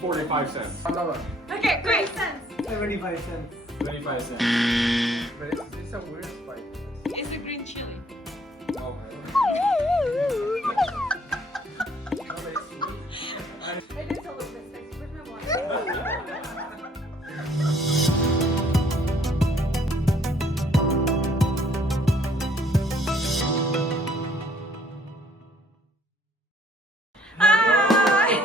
45 cents. Okay, quick. 75 cents. 25 cents. But it's a weird spice. It's a green chili. Oh, It is a little bit spicy, but no more. Hi!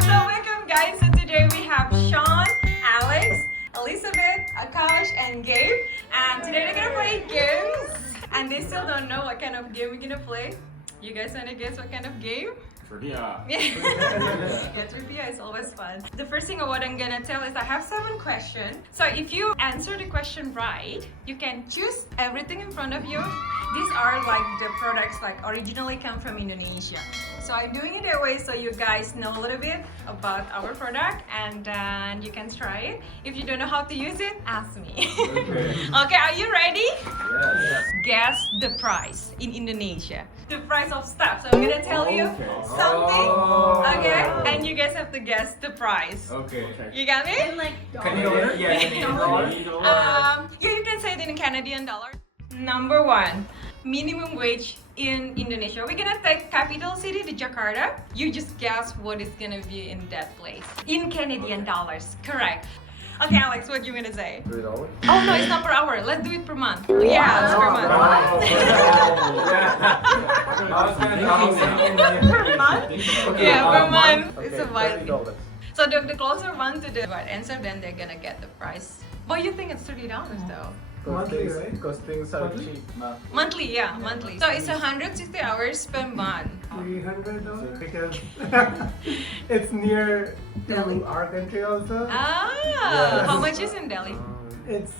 So welcome guys, so today we have Sean, Alex, Elizabeth, Akash and Gabe, and today they're gonna play games and they still don't know what kind of game we're gonna play. You guys wanna guess what kind of game? Trivia. Yeah, trivia is always fun. The first thing what I'm gonna tell is I have 7 questions. So if you answer the question right, you can choose everything in front of you. These are like the products like originally come from Indonesia. So I'm doing it that way so you guys know a little bit about our product and then you can try it. If you don't know how to use it, ask me. Okay, are you ready? Yes. Guess the price in Indonesia. The price of stuff. So I'm gonna tell you something, okay? And you guys have to guess the price. Okay. You got me? And like Can you order? Yeah, Yeah, you can say it in Canadian dollars. Number 1, minimum wage in Indonesia. We're gonna take capital city, the Jakarta. You just guess what is gonna be in that place. In Canadian dollars, correct. Okay, Alex, what you gonna say? $3? Oh no, it's not per hour. Let's do it per month. Yeah, it's per month. Per month? Yeah, per month. It's a wide. $30. So the closer one to the right answer, then they're gonna get the price. But you think it's $30 though? Monthly, right? Because things are Monthly? cheap now. Monthly, yeah, monthly. So it's 160 hours per month. $300 because it's near Delhi. to our country also. Ah, how much is in Delhi? It's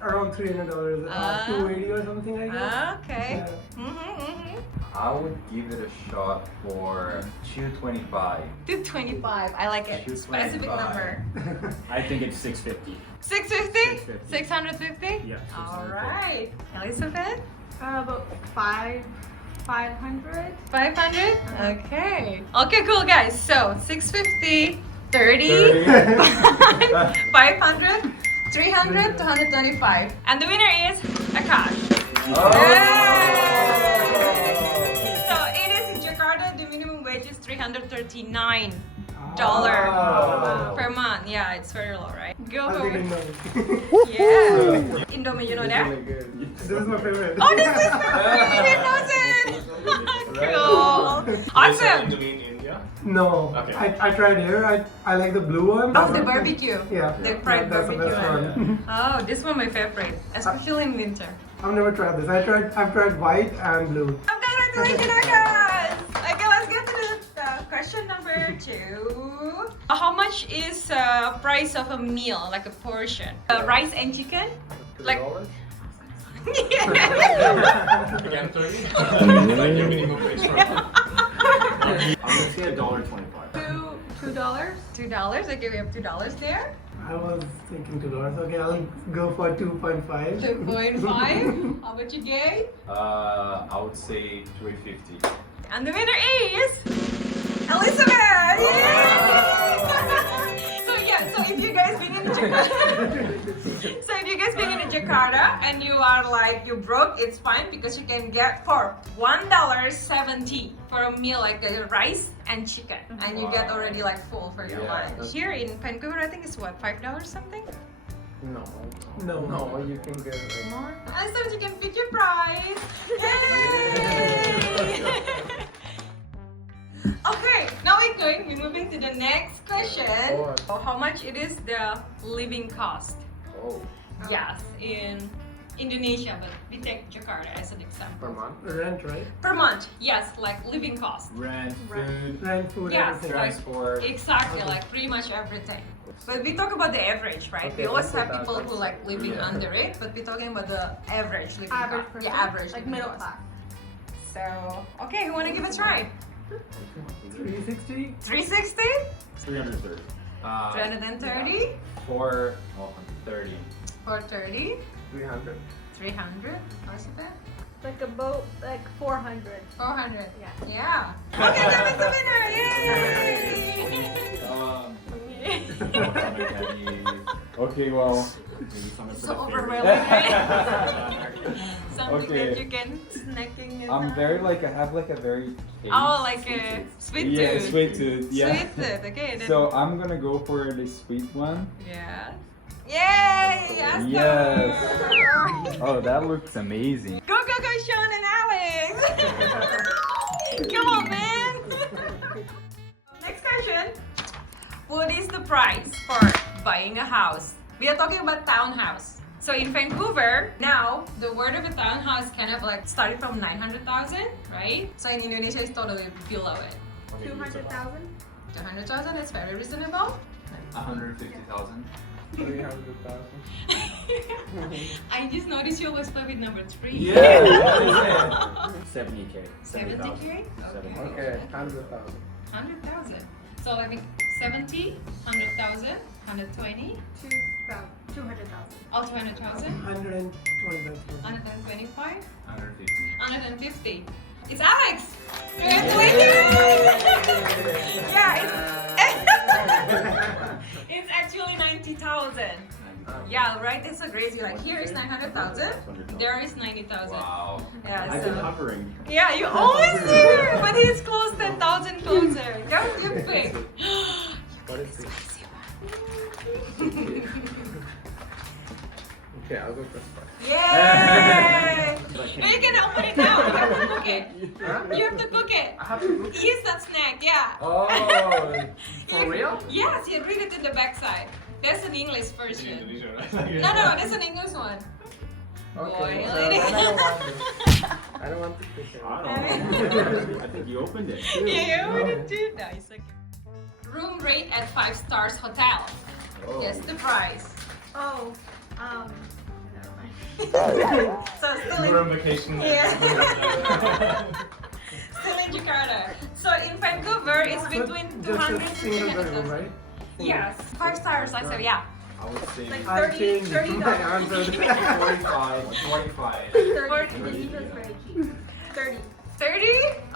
around $300, Ah. $280 or something like that. Okay. Yeah. I would give it a shot for 225. 225. I like it. 225. Specific number. I think it's 650. 650? 650. 650? Yeah. All right. Elizabeth? about 500. 500? Okay. Okay, cool guys. So 650, 30, 500, 300, 225. And the winner is Akash. Yay! So it is in Jakarta, the minimum wage is $339 per month. Yeah, it's very low, right? Go I for think I it. know. Yeah. Indomie, you know that? Really good. This is my favorite. Oh, this is my favorite! He knows it! Cool! Awesome! Indomie in India? No, Okay. I tried here. I like the blue one. Oh, the barbecue. Yeah, The fried that's the barbecue. best one. Oh, this one my favorite, especially in winter. I've never tried this. I've tried white and blue. Congratulations, guys! Okay, let's get to the question number 2. How much is price of a meal, like a portion? Rice and chicken? Like. $3? Again, 30? Like your minimum wage for I'm gonna say $1.25. $2. $2? Okay, we have $2 there. I was thinking $2. Okay, I'll go for 2.5. 2.5. How about you, Gabe? I would say 350. And the winner is Elizabeth! Yay! So if you guys been in Jakarta, and you are like you broke, it's fine because you can get for $1.70 for a meal like rice and chicken, and you get already like full for your Yeah. lunch. Here in Vancouver, I think it's what, $5 something? No. No. No, you can get like More. And so you can pick your price. Yay! Okay, now we're moving to the next question. How much it is the living cost? oh, Yes, in Indonesia, but we take Jakarta as an per example. month. Rent, right? Per month, yes, like living cost. Rent, food, Rent, food, Yes, everything. like transport. exactly, like pretty much everything. But we talk about the average, right? We Okay, always let's have put that people who like living Yeah. under it, but we're talking about the average living Average cost. person. Yeah, average. Like living middle cost. class. So, okay, who wanna give it a try? 360? 360? 330. 330? 430. 430? 300. 300? How's that? Like a boat, like 400. 400? Yeah. Yeah. Okay, that is the winner! Yay! what kind of candies? Okay, well. Maybe something for So the overwhelming, right? favorite. Something Okay. that you can snacking in. I'm very like I have like a very Oh, like a sweet tooth. yeah, sweet tooth. Yeah. Sweet tooth. Okay. Then. So I'm gonna go for the sweet one. Yeah. Yay! Yes. Yes. sir. Oh, that looks amazing. Go, Sean and Alex! Come on, man! Next question. What is the price for buying a house? We are talking about townhouse. So in Vancouver, now the word of a townhouse kind of like started from 900,000, right? So in Indonesia, it's totally below it. 200,000? 200,000 is very reasonable. 150,000. 300,000. I just noticed you always play with number 3. Yeah. 70K. 70K? Okay, 100,000. 100,000. So I think 70, 100,000, 120, 200,000. or 200,000, 125. 125, 150. 150. It's Alex! Congratulations! Yeah, it's actually 90,000. Yeah, right? It's so crazy. Like here is 900,000, there is 90,000. Wow. Yeah, I've been so. hovering. Yeah, you always do, but he's close 10,000 closer. Don't you pick? What is it? Okay, I'll go first. Yay! But you can open it now. You have to cook it. You have to cook it. I have to look. Use that snack, yeah. Oh. For real? Yes, you read it in the backside. That's an English In version. Indonesia, right? No, that's an English one. Okay. Boy, so lady. then I don't want to cook it. I don't know. I think you opened it. Too. Yeah, we did too. Nice. Okay. Room rate at 5 stars hotel. Oh. Guess the price. Oh, never mind. So still We're on in, vacation. Yeah. still in Jakarta. So in Vancouver, it's between Just 200 a to single 300,000. bedroom, right? Yes, 5 stars. I say yeah. I would say Like I'll 30, change $30. my answer. 45. 25. 30. Indonesia's very cheap. 30. 30?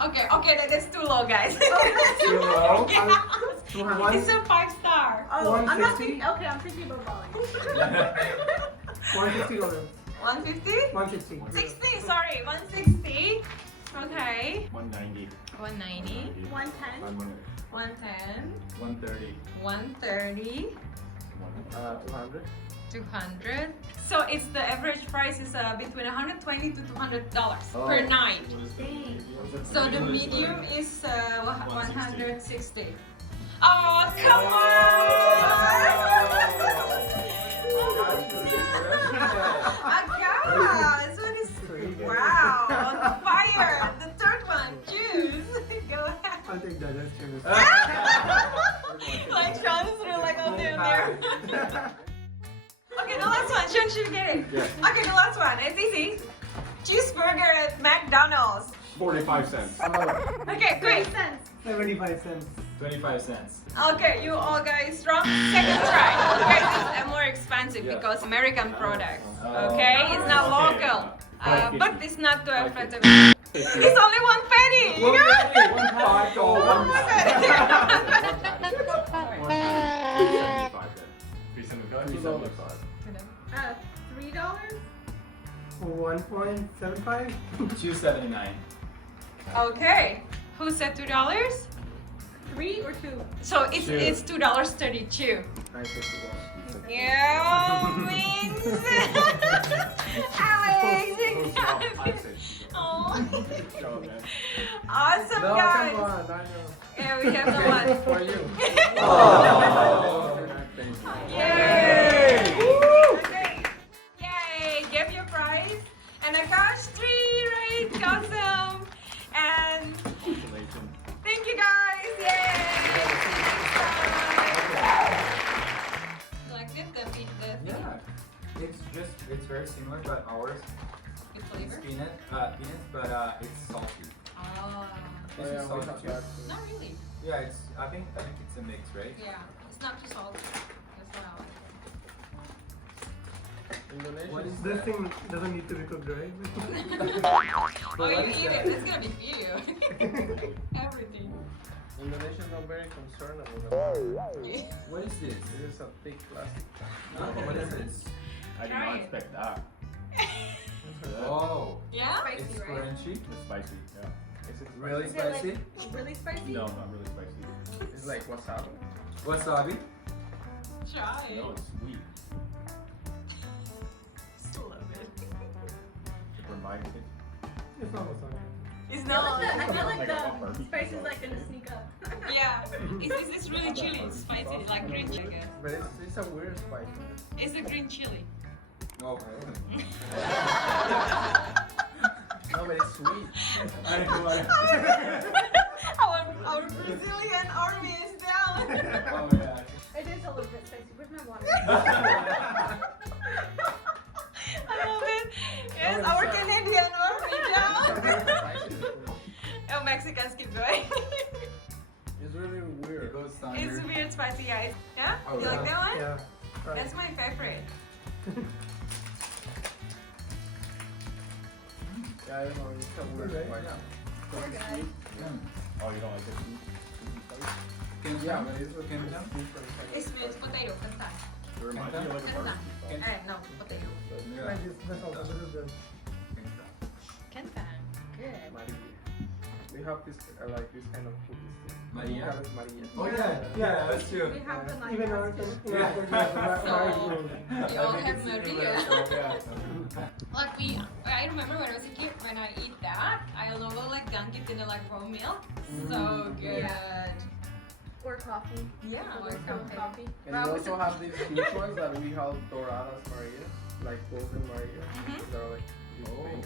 Okay, that's too low, guys. Too low? Yeah. 200. It's a 5 star. Oh, I'm not 150? thinking. Okay, I'm thinking about Bali. $150. 150? 160. 60, sorry, 160. Okay. 190. 190, 110. 110, 130. 130, 200. 200. So it's the average price is between $120 to $200 Oh. per night. What is Dang. So the medium is 160. Oh, come on! This one is wow, on fire. The third one, choose. Go ahead. I'll take that. That's true. Like Sean is really like on there. Okay, the last one. Sean should get it. Yeah. Okay, the last one. It's easy. Cheeseburger at McDonald's. 45 cents. Okay, quick. 30 cents. 75 cents. 25 cents. Okay, you all guys wrong. Second try. Okay, this is more expensive Yeah. because American product. Oh. Okay, it's not Okay. local. $5.50. But it's not too affordable. 50. It's only one penny. One penny, one five, oh, one One penny. $3.75 then. $3.75. $3? 1.75. 279. Okay, who said $2? 3 or 2? So it's Two. it's $2.32. I said Yeah, wings. Alex, you got it. Oh. Awesome, No, guys. come on, I know. Yeah, we have the one. For you. Oh. Thank you. Yay! Okay. Yay! Give your prize. And I got 3 right. Awesome. And thank you guys. Yay! Like this, the Yeah. It's very similar, but ours the is flavor. peanuts, but it's salty. Oh. This Oh, yeah, is we salty have too. that. Not really. Yeah, I think it's a mix, right? Yeah. It's not too salty. That's what I like. Indonesia. What is This that? thing doesn't need to be cooked, right? Oh, you eat it. It's gonna be for you. Everything. Indonesians are very concerned about the What is this? This is a thick plastic. What is this? I did Try not it. expect that. Oh, Yeah? Spicy, it's right? crunchy. It's spicy, yeah. Is it Really Is it like spicy? really spicy? No, not really spicy. It's like wasabi. Wasabi? Try it. No, it's sweet. Still love it. It reminds me. It's not wasabi. It's I feel not. like I feel Like like a the barbecue spice is sauce. like gonna sneak up. Yeah. It's really chili. It's spicy, like green chili. I guess. But it's a weird spice. It's a green chili. Oh. No, but it's sweet. Our Brazilian army is down. Oh yeah. It is a little bit spicy. Where's my water? I love it. Yes, our Canadian army down. Oh, Mexicans keep going. It's really It weird. goes It's thunder. weird spicy, yeah. Yeah? Oh, You like yeah. that one? Yeah. Try That's it. my favorite. Yeah, I don't know. It's a weird Right? spice. Poor guy. Oh, you don't like it sweet? Can Yeah, but it's a Can different kind It's of sweet spice. potato, kentang. It reminds me of like a Kentang. barbecue sauce. No, potato. Try this. That's all. This is good. Kentang. Good. Maria. We have this like this kind of cookies. Maria? We have it Maria. Oh yeah, yeah, that's true. We have the knife. Even our Yeah. You all have Maria. Yeah. Like I remember when I was a kid, when I eat that, I love like dunk it in the like raw milk. So good. Yeah. Or coffee. Yeah, or Some coffee. coffee. And we also have these huge ones that we have Doradas Maria, like Golden Maria. Mhm. They're like this Oh. big.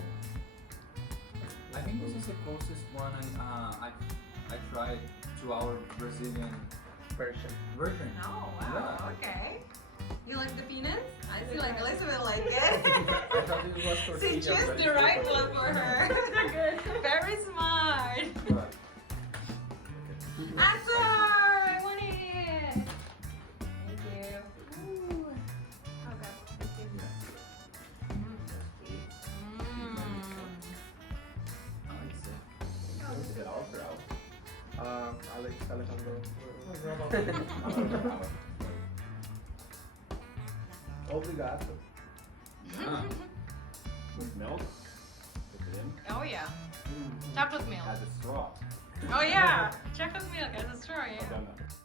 I think this is the closest one I tried to our Brazilian version. version. Oh wow. Yeah. Okay. You like the peanuts? I feel like Elizabeth like it. I thought this was tortilla. She chose but the it's right not. one for her. Good. Very smart. But Answer! I want it. Thank you. Ooh. Oh god. Thank you. Is it Alex or Alex? Alex Alejandro. Obrigado. ah, With milk? Put it in. Oh yeah. Chocolate milk. Has a straw. Oh yeah. Chocolate milk as a straw, I've yeah. done that.